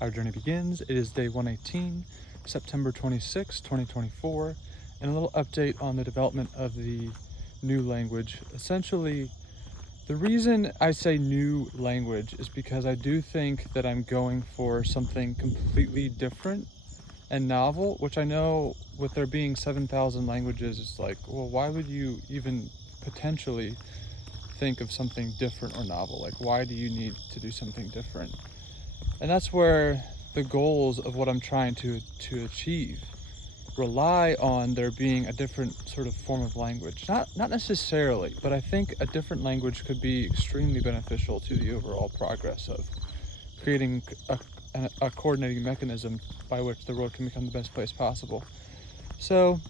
Our journey begins. It is day 118, September 26, 2024, and a little update on the development of the new language. Essentially, the reason I say new language is because I do think that I'm going for something completely different and novel, which I know with there being 7,000 languages, it's like, well, why would you even potentially think of something different or novel? Like, why do you need to do something different? And that's where the goals of what I'm trying to achieve rely on there being a different sort of form of language. Not necessarily, but I think a different language could be extremely beneficial to the overall progress of creating a coordinating mechanism by which the world can become the best place possible. So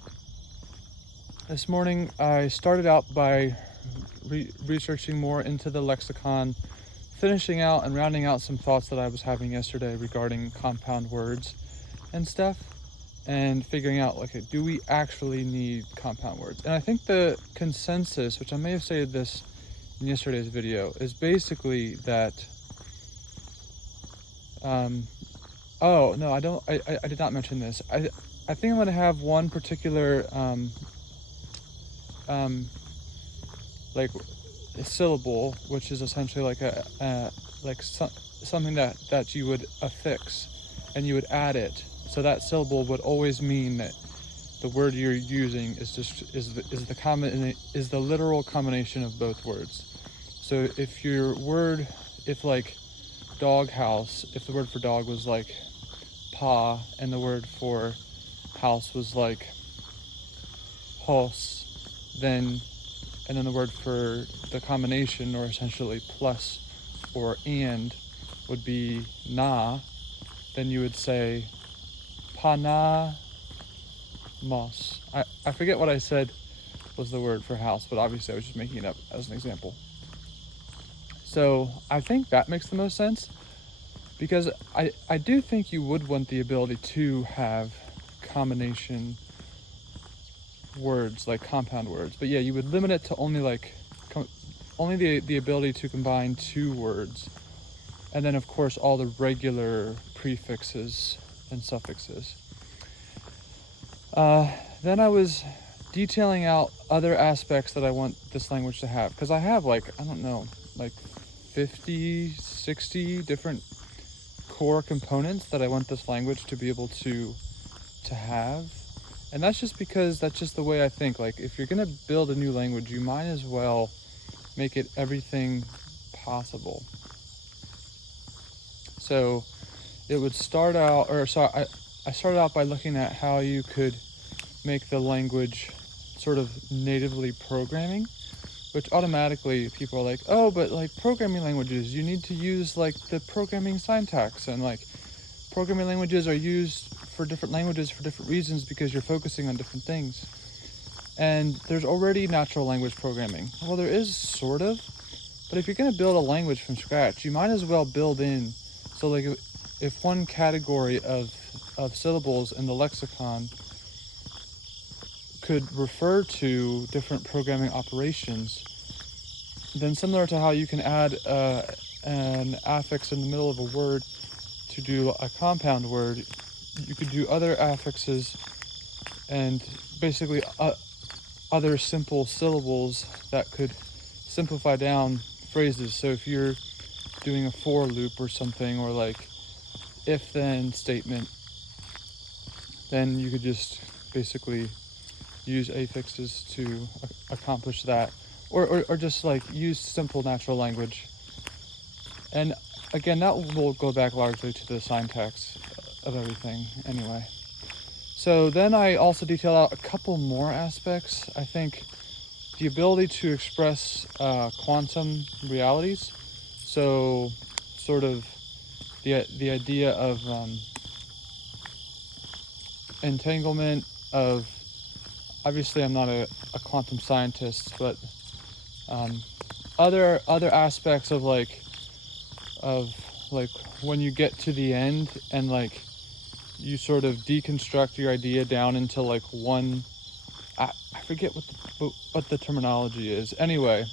this morning I started out by researching more into the lexicon, finishing out and rounding out some thoughts that I was having yesterday regarding compound words and stuff, and figuring out, like, do we actually need compound words? And I think the consensus, which I may have stated this in yesterday's video, is basically that oh no, I did not mention this. I think I'm going to have one particular like a syllable, which is essentially like something that you would affix and you would add it. So that syllable would always mean that the word you're using is the literal combination of both words. So if like dog house, if the word for dog was like pa and the word for house was like hos, then the word for the combination, or essentially plus or and, would be na, then you would say pana mos. I forget what I said was the word for house, but obviously I was just making it up as an example. So I think that makes the most sense, because I do think you would want the ability to have combination words, like compound words, but yeah, you would limit it to only like only the ability to combine two words, and then of course all the regular prefixes and suffixes. Then I was detailing out other aspects that I want this language to have, because I have, like, I don't know, like 50, 60 different core components that I want this language to be able to have. And that's just because that's just the way I think. Like, if you're going to build a new language, you might as well make it everything possible. So it would start out, I started out by looking at how you could make the language sort of natively programming, which automatically people are like, oh, but like programming languages, you need to use like the programming syntax, and like programming languages are used for different languages for different reasons because you're focusing on different things. And there's already natural language programming. Well, there is sort of, but if you're going to build a language from scratch, you might as well build in, so like if one category of syllables in the lexicon could refer to different programming operations, then similar to how you can add an affix in the middle of a word to do a compound word, you could do other affixes and basically other simple syllables that could simplify down phrases. So if you're doing a for loop or something, or like if then statement, then you could just basically use affixes to accomplish that, or just like use simple natural language. And again, that will go back largely to the syntax of everything anyway. So then I also detail out a couple more aspects. I think the ability to express quantum realities. So sort of the idea of entanglement of, obviously I'm not a quantum scientist, but other aspects of like when you get to the end and like you sort of deconstruct your idea down into like one, I forget what the terminology is. Anyway,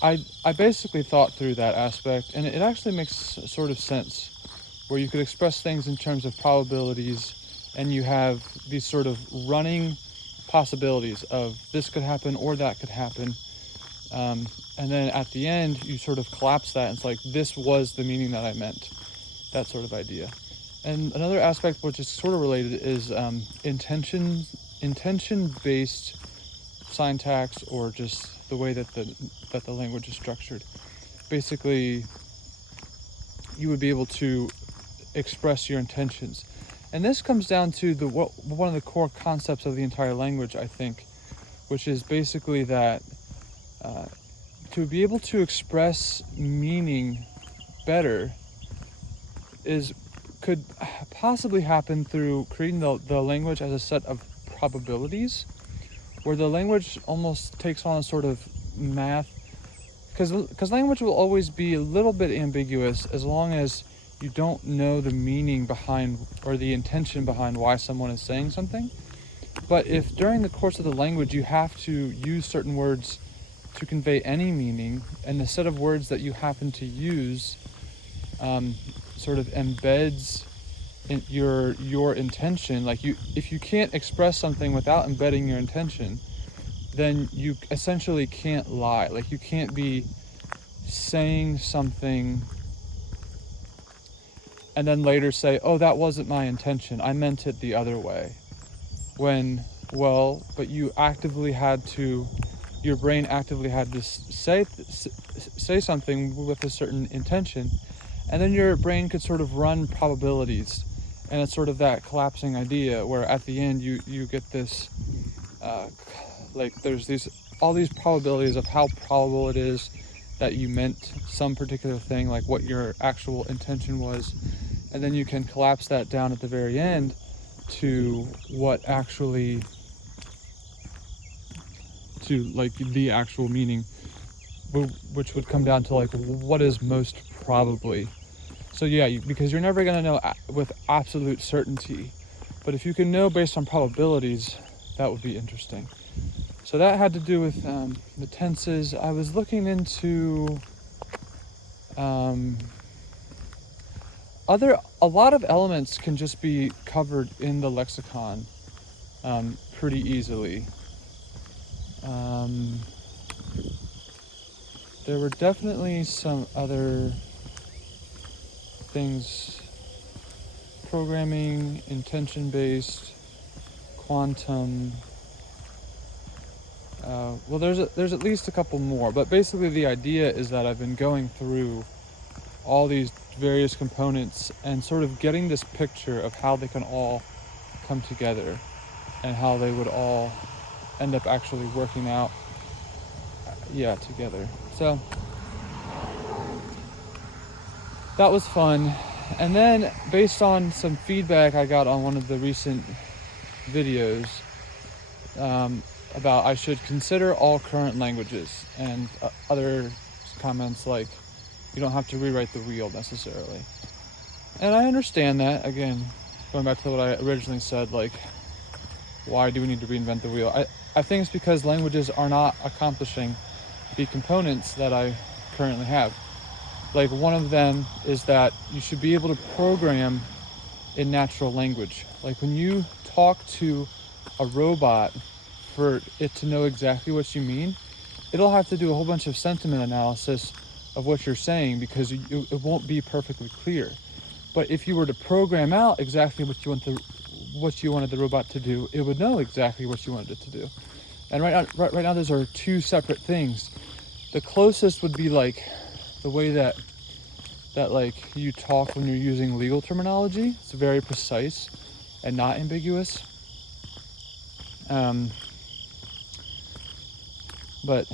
I basically thought through that aspect, and it actually makes sort of sense where you could express things in terms of probabilities, and you have these sort of running possibilities of this could happen or that could happen. And then at the end, you sort of collapse that, and it's like, this was the meaning that I meant, that sort of idea. And another aspect which is sort of related is intention-based syntax, or just the way that the language is structured. Basically, you would be able to express your intentions. And this comes down to one of the core concepts of the entire language, I think, which is basically that to be able to express meaning better could possibly happen through creating the language as a set of probabilities, where the language almost takes on a sort of math, because language will always be a little bit ambiguous as long as you don't know the meaning behind or the intention behind why someone is saying something. But if during the course of the language you have to use certain words to convey any meaning, and the set of words that you happen to use sort of embeds in your intention, like if you can't express something without embedding your intention, then you essentially can't lie. Like, you can't be saying something and then later say, oh, that wasn't my intention, I meant it the other way. But your brain actively had to say something with a certain intention, and then your brain could sort of run probabilities, and it's sort of that collapsing idea where at the end you get this, there's all these probabilities of how probable it is that you meant some particular thing, like what your actual intention was, and then you can collapse that down at the very end to what actually, to like the actual meaning, which would come down to like what is most probably. So yeah, because you're never going to know with absolute certainty, but if you can know based on probabilities, that would be interesting. So that had to do with the tenses. I was looking into a lot of elements can just be covered in the lexicon pretty easily. There were definitely some other things: programming, intention-based, quantum. There's at least a couple more, but basically the idea is that I've been going through all these various components and sort of getting this picture of how they can all come together and how they would all end up actually working out together. So that was fun. And then, based on some feedback I got on one of the recent videos about I should consider all current languages, and other comments like you don't have to rewrite the wheel necessarily. And I understand that. Again, going back to what I originally said, like, why do we need to reinvent the wheel? I think it's because languages are not accomplishing the components that I currently have. Like, one of them is that you should be able to program in natural language. Like, when you talk to a robot for it to know exactly what you mean, it'll have to do a whole bunch of sentiment analysis of what you're saying, because it won't be perfectly clear. But if you were to program out exactly what you wanted the robot to do, it would know exactly what you wanted it to do. And right now those are two separate things. The closest would be like the way that like you talk when you're using legal terminology. It's very precise and not ambiguous. But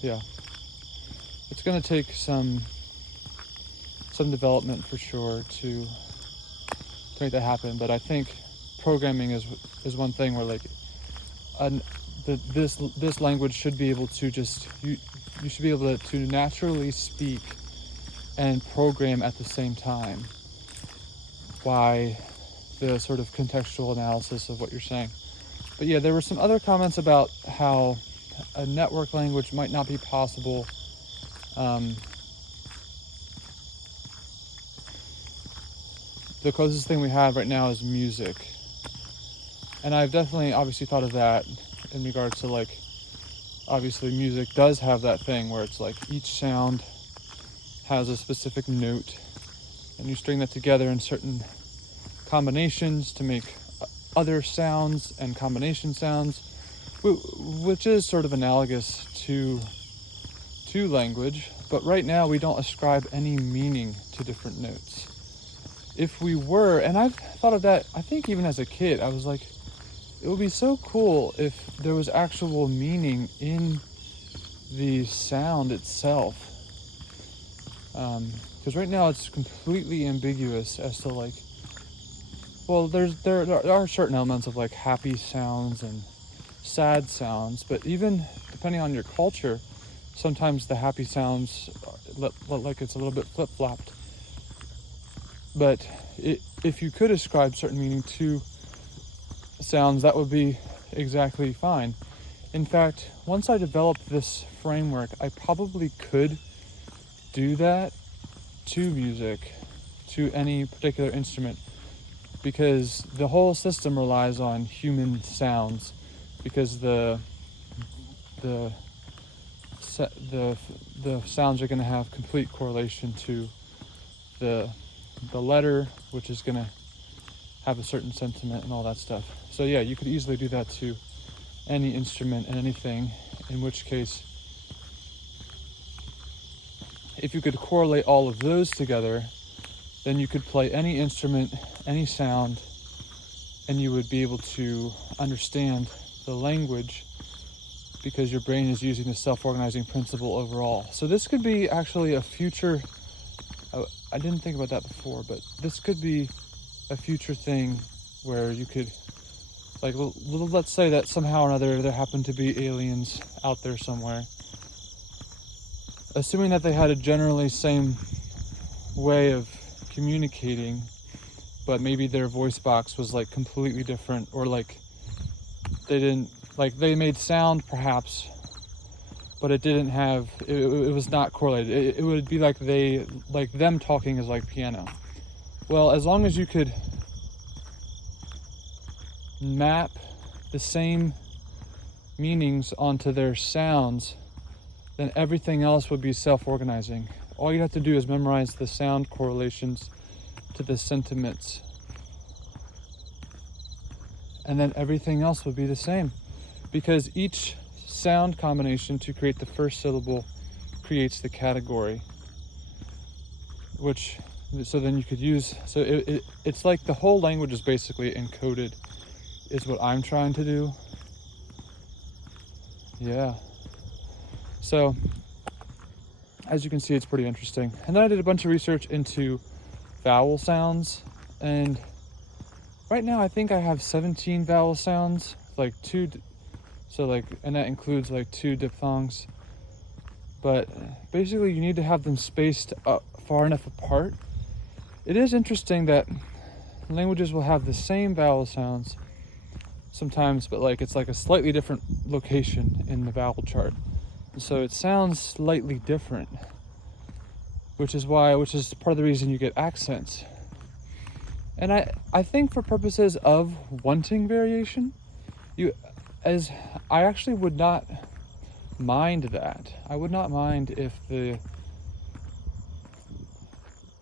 yeah, it's going to take some development for sure to make that happen. But I think programming is one thing where like this language should be able to you should be able to naturally speak and program at the same time by the sort of contextual analysis of what you're saying. But yeah, there were some other comments about how a network language might not be possible. the closest thing we have right now is music. And I've definitely obviously thought of that in regards to like, obviously music does have that thing where it's like each sound has a specific note and you string that together in certain combinations to make other sounds and combination sounds, which is sort of analogous to language. But right now we don't ascribe any meaning to different notes. If we were, and I've thought of that, I think even as a kid, I was like, it would be so cool if there was actual meaning in the sound itself. Because right now it's completely ambiguous as to like, well, there are certain elements of like happy sounds and sad sounds, but even depending on your culture, sometimes the happy sounds like it's a little bit flip-flopped. But if you could ascribe certain meaning to sounds, that would be exactly fine. In fact, once I developed this framework, I probably could do that to music, to any particular instrument, because the whole system relies on human sounds, because the sounds are going to have complete correlation to the letter, which is going to have a certain sentiment and all that stuff. So yeah, you could easily do that to any instrument and anything, in which case, if you could correlate all of those together, then you could play any instrument, any sound, and you would be able to understand the language because your brain is using the self-organizing principle overall. So this could be actually a future, I didn't think about that before, but this could be a future thing where you could, like, let's say that somehow or another there happened to be aliens out there somewhere. Assuming that they had a generally same way of communicating, but maybe their voice box was like completely different, or like they made sound perhaps, but it didn't have, it was not correlated. It would be like them talking is like piano. Well, as long as you could map the same meanings onto their sounds, then everything else would be self-organizing. All you have to do is memorize the sound correlations to the sentiments, and then everything else would be the same, because each sound combination to create the first syllable creates the category, so then you could use, so it's like the whole language is basically encoded, is what I'm trying to do. Yeah. So, as you can see, it's pretty interesting. And then I did a bunch of research into vowel sounds, and right now I think I have 17 vowel sounds, like and that includes like 2 diphthongs. But basically you need to have them spaced far enough apart. It is interesting that languages will have the same vowel sounds sometimes, but like it's like a slightly different location in the vowel chart. So it sounds slightly different, which is part of the reason you get accents. And I think for purposes of wanting variation, I actually would not mind that. I would not mind if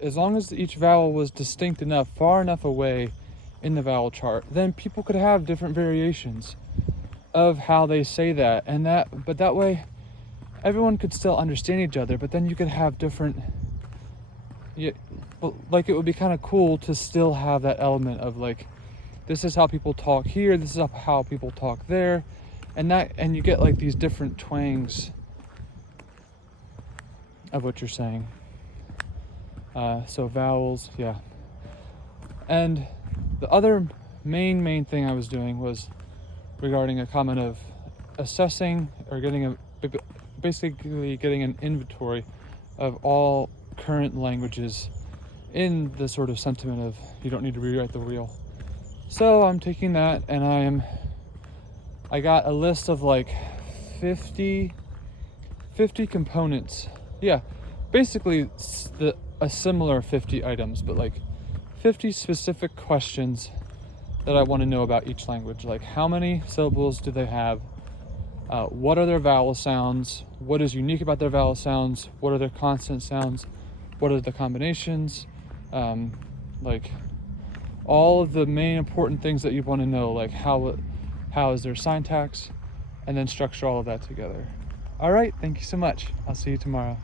as long as each vowel was distinct enough, far enough away in the vowel chart, then people could have different variations of how they say that, but that way everyone could still understand each other, but then you could have different, like it would be kind of cool to still have that element of like, this is how people talk here, this is how people talk there, and you get like these different twangs of what you're saying. So vowels, yeah. And the other main thing I was doing was regarding a comment of assessing or basically getting an inventory of all current languages in the sort of sentiment of you don't need to rewrite the wheel. So I'm taking that, and I got a list of like 50 components. Yeah, basically a similar 50 items, but like 50 specific questions that I want to know about each language. Like, how many syllables do they have? What are their vowel sounds? What is unique about their vowel sounds? What are their consonant sounds? What are the combinations? Like, all of the main important things that you want to know, like how is their syntax, and then structure all of that together. All right, thank you so much. I'll see you tomorrow.